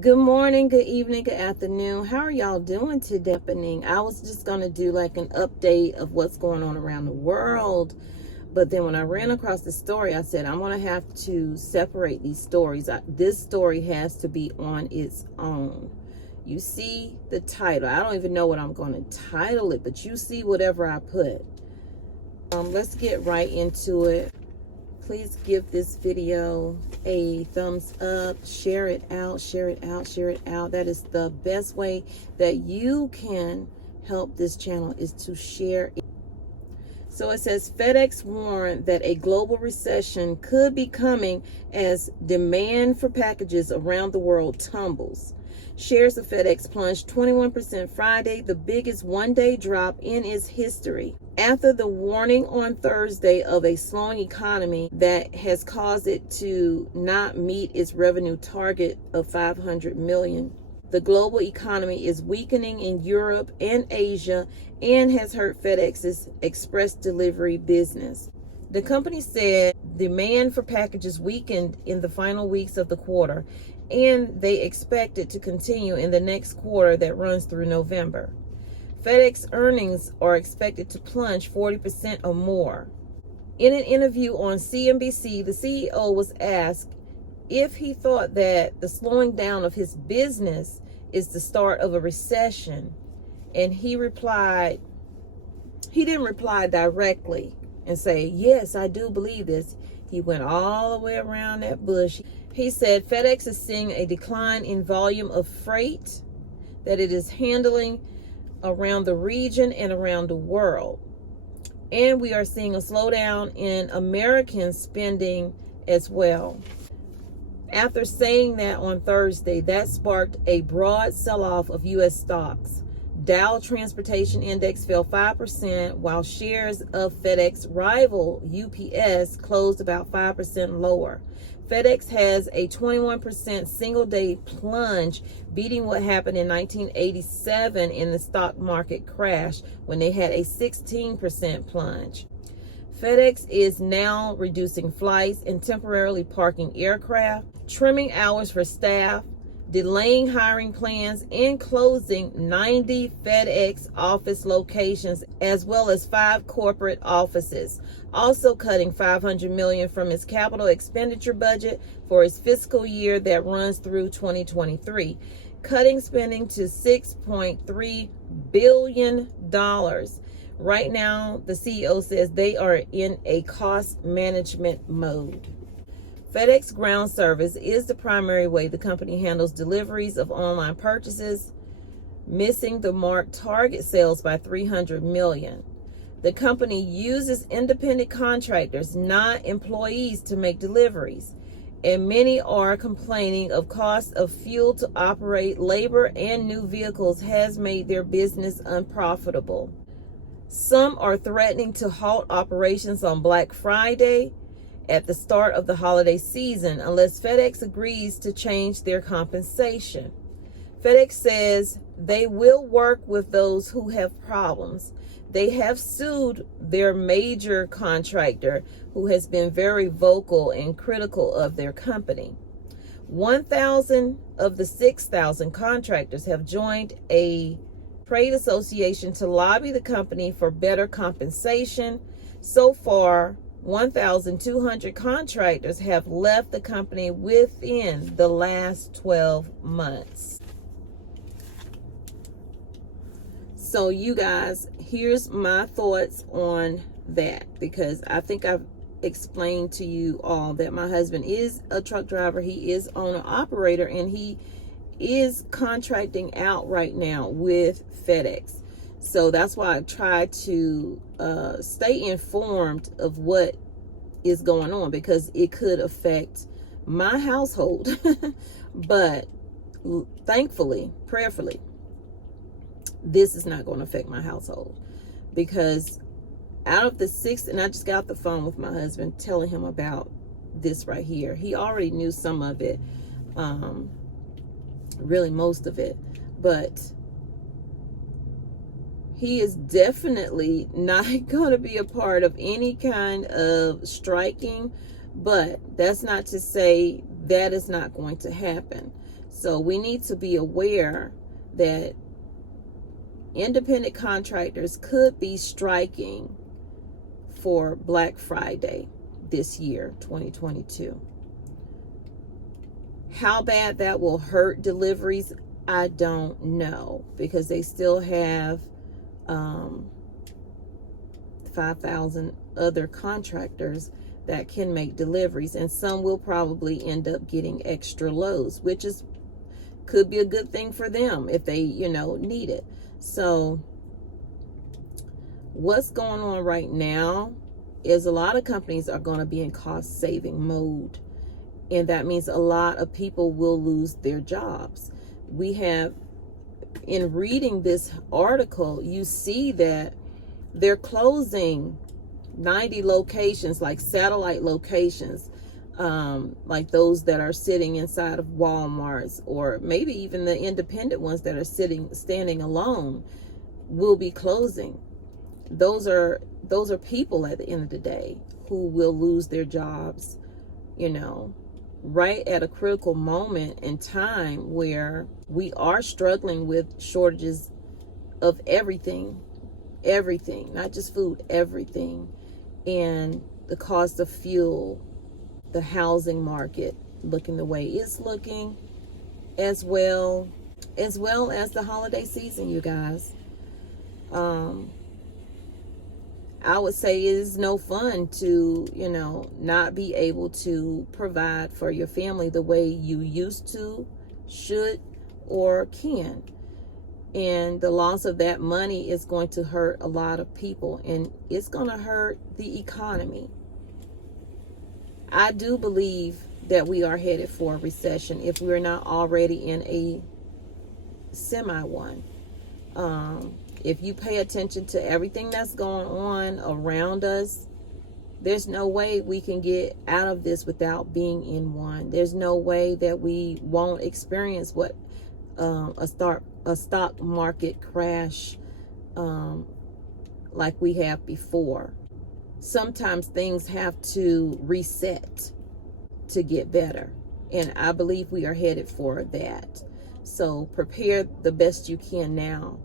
Good morning, good evening, good afternoon. How are y'all doing today? I was just going to do like an update of what's going on around the world. But then when I ran across the story, I said, I'm going to have to separate these stories. This story has to be on its own. You see the title. I don't even know what I'm going to title it, but you see whatever I put. Let's get right into it. Please give this video a thumbs up, share it out, share it out, share it out. That is the best way that you can help this channel, is to share it. So it says FedEx warned that a global recession could be coming as demand for packages around the world tumbles. Shares of FedEx plunged 21% Friday, the biggest one-day drop in its history, after the warning on Thursday of a slowing economy that has caused it to not meet its revenue target of $500 million. The global economy is weakening in Europe and Asia and has hurt FedEx's express delivery business. The company said demand for packages weakened in the final weeks of the quarter, and they expect it to continue in the next quarter that runs through November. FedEx earnings are expected to plunge 40% or more. In an interview on CNBC, the CEO was asked if he thought that the slowing down of his business is the start of a recession, and he didn't reply directly and say, yes, I do believe this. He went all the way around that bush. He said FedEx is seeing a decline in volume of freight that it is handling around the region and around the world. And we are seeing a slowdown in American spending as well. After saying that on Thursday, that sparked a broad sell-off of U.S. stocks. Dow Transportation Index fell 5%, while shares of FedEx rival UPS closed about 5% lower. FedEx has a 21% single-day plunge, beating what happened in 1987 in the stock market crash, when they had a 16% plunge. FedEx is now reducing flights and temporarily parking aircraft, trimming hours for staff, delaying hiring plans, and closing 90 FedEx office locations, as well as 5 corporate offices. Also cutting $500 million from its capital expenditure budget for its fiscal year that runs through 2023, cutting spending to $6.3 billion. Right now, the CEO says they are in a cost management mode. FedEx Ground Service is the primary way the company handles deliveries of online purchases, missing the mark target sales by $300 million. The company uses independent contractors, not employees, to make deliveries, and many are complaining of cost of fuel to operate. Labor and new vehicles has made their business unprofitable. Some are threatening to halt operations on Black Friday at the start of the holiday season unless FedEx agrees to change their compensation. FedEx says they will work with those who have problems. They have sued their major contractor, who has been very vocal and critical of their company. 1,000 of the 6,000 contractors have joined a trade association to lobby the company for better compensation. So far, 1,200 contractors have left the company within the last 12 months. So you guys, here's my thoughts on that, because I think I've explained to you all that my husband is a truck driver. He is owner-operator, and he is contracting out right now with FedEx. So that's why I try to stay informed of what is going on, because it could affect my household. But thankfully, prayerfully, this is not going to affect my household, because out of the 6, and I just got off the phone with my husband telling him about this right here. He already knew some of it, really most of it, but he is definitely not going to be a part of any kind of striking, but that's not to say that is not going to happen. So we need to be aware that independent contractors could be striking for Black Friday this year, 2022. How bad that will hurt deliveries, I don't know, because they still have 5,000 other contractors that can make deliveries, and some will probably end up getting extra loads, which could be a good thing for them if they, need it. So what's going on right now is a lot of companies are going to be in cost saving mode, and that means a lot of people will lose their jobs. We have, in reading this article, you see that they're closing 90 locations, like satellite locations, like those that are sitting inside of Walmarts, or maybe even the independent ones that are standing alone will be closing. Those are people at the end of the day who will lose their jobs, right at a critical moment in time where we are struggling with shortages of everything, not just food, everything. And the cost of fuel, the housing market looking the way it's looking, as well as the holiday season, you guys. I would say it is no fun to, not be able to provide for your family the way you used to, should, or can. And the loss of that money is going to hurt a lot of people, and it's going to hurt the economy. I do believe that we are headed for a recession if we're not already in a semi one. If you pay attention to everything that's going on around us, there's no way we can get out of this without being in one. There's no way that we won't experience what a stock market crash like we have before. Sometimes things have to reset to get better, and I believe we are headed for that. So prepare the best you can now.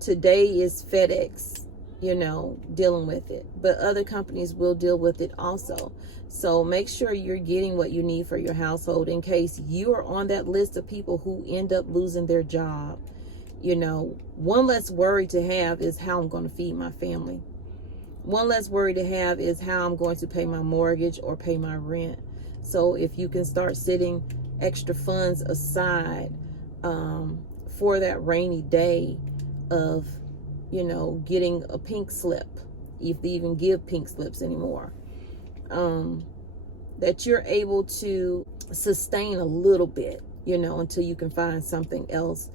Today is FedEx, dealing with it, but other companies will deal with it also. So make sure you're getting what you need for your household in case you are on that list of people who end up losing their job. One less worry to have is how I'm going to feed my family. One less worry to have is how I'm going to pay my mortgage or pay my rent. So if you can start setting extra funds aside for that rainy day of, getting a pink slip, if they even give pink slips anymore, that you're able to sustain a little bit, until you can find something else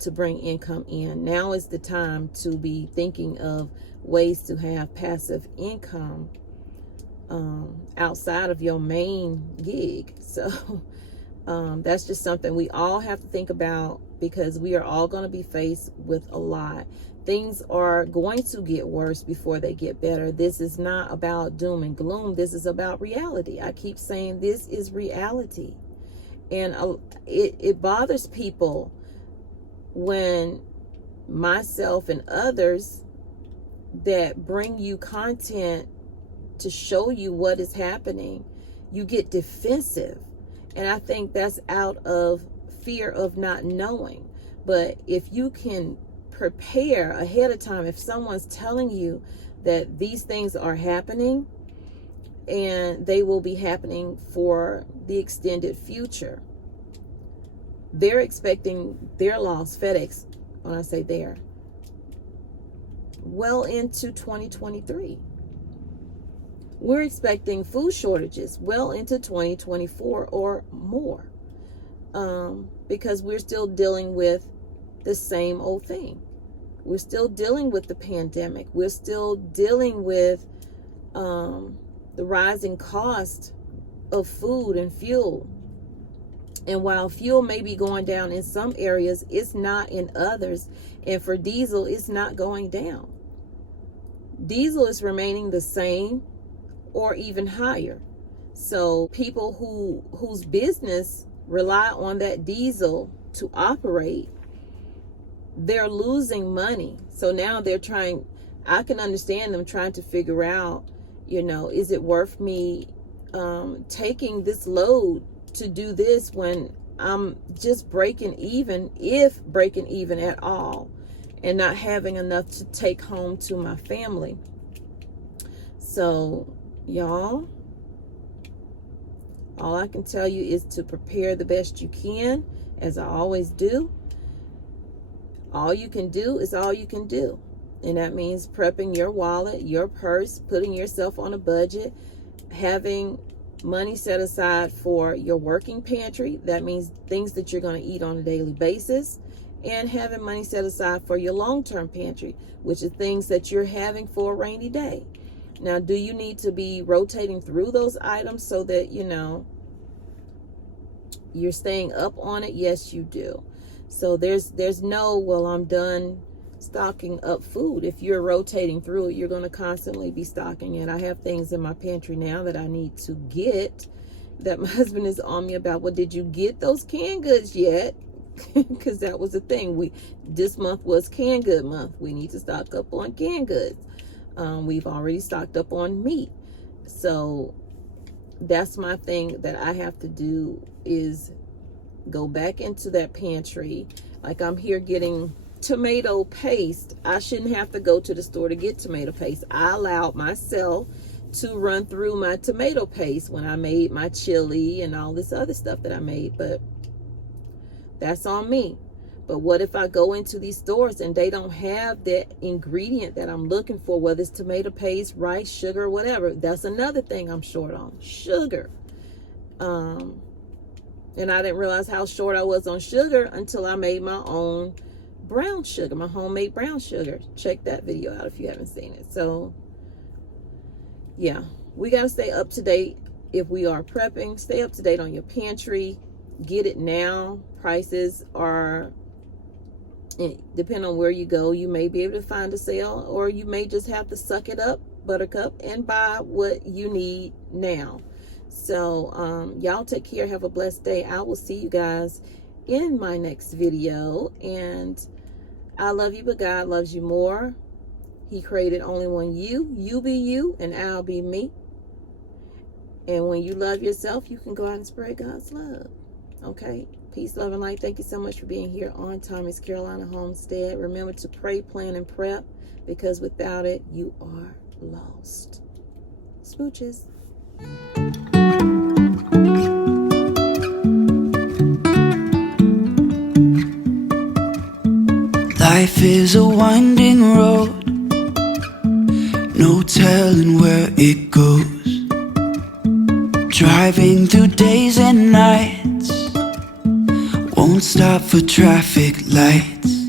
to bring income in. Now is the time to be thinking of ways to have passive income outside of your main gig. So that's just something we all have to think about, because we are all going to be faced with a lot. Things are going to get worse before they get better. This is not about doom and gloom. This is about reality. I keep saying this is reality. And it bothers people when myself and others that bring you content to show you what is happening, you get defensive. And I think that's out of fear of not knowing. But if you can prepare ahead of time, if someone's telling you that these things are happening and they will be happening for the extended future, they're expecting their loss, FedEx, when I say there, well into 2023. We're expecting food shortages well into 2024 or more, because we're still dealing with the same old thing. We're still dealing with the pandemic. We're still dealing with the rising cost of food and fuel. And while fuel may be going down in some areas, it's not in others. And for diesel, it's not going down. Diesel is remaining the same or even higher. So people whose business rely on that diesel to operate, they're losing money. So now they're trying, I can understand them trying to figure out, is it worth me taking this load to do this when I'm just breaking even, if breaking even at all, and not having enough to take home to my family. So y'all, all I can tell you is to prepare the best you can, as I always do. All you can do is all you can do. And that means prepping your wallet, your purse, putting yourself on a budget, having money set aside for your working pantry. That means things that you're going to eat on a daily basis. And having money set aside for your long-term pantry, which is things that you're having for a rainy day. Now, do you need to be rotating through those items so that, you're staying up on it? Yes, you do. So there's no, well, I'm done stocking up food. If you're rotating through it, you're going to constantly be stocking it. I have things in my pantry now that I need to get, that my husband is on me about. Well, did you get those canned goods yet? Because that was the thing. This month was canned good month. We need to stock up on canned goods. We've already stocked up on meat. So that's my thing that I have to do, is go back into that pantry. Like, I'm here getting tomato paste. I shouldn't have to go to the store to get tomato paste. I allowed myself to run through my tomato paste when I made my chili and all this other stuff that I made, but that's on me. But what if I go into these stores and they don't have that ingredient that I'm looking for, whether it's tomato paste, rice, sugar, whatever? That's another thing I'm short on, sugar. And I didn't realize how short I was on sugar until I made my own brown sugar, my homemade brown sugar. Check that video out if you haven't seen it. So yeah, we got to stay up to date. If we are prepping, stay up to date on your pantry. Get it now. Prices are, depending on where you go, you may be able to find a sale, or you may just have to suck it up, buttercup, and buy what you need now. So y'all take care. Have a blessed day. I will see you guys in my next video. And I love you, but God loves you more. He created only one you. You be you, and I'll be me. And when you love yourself, you can go out and spread God's love. Okay? Peace, love, and light. Thank you so much for being here on Tommy's Carolina Homestead. Remember to pray, plan, and prep, because without it, you are lost. Smooches. Life is a winding road, no telling where it goes. Driving through days and nights, won't stop for traffic lights.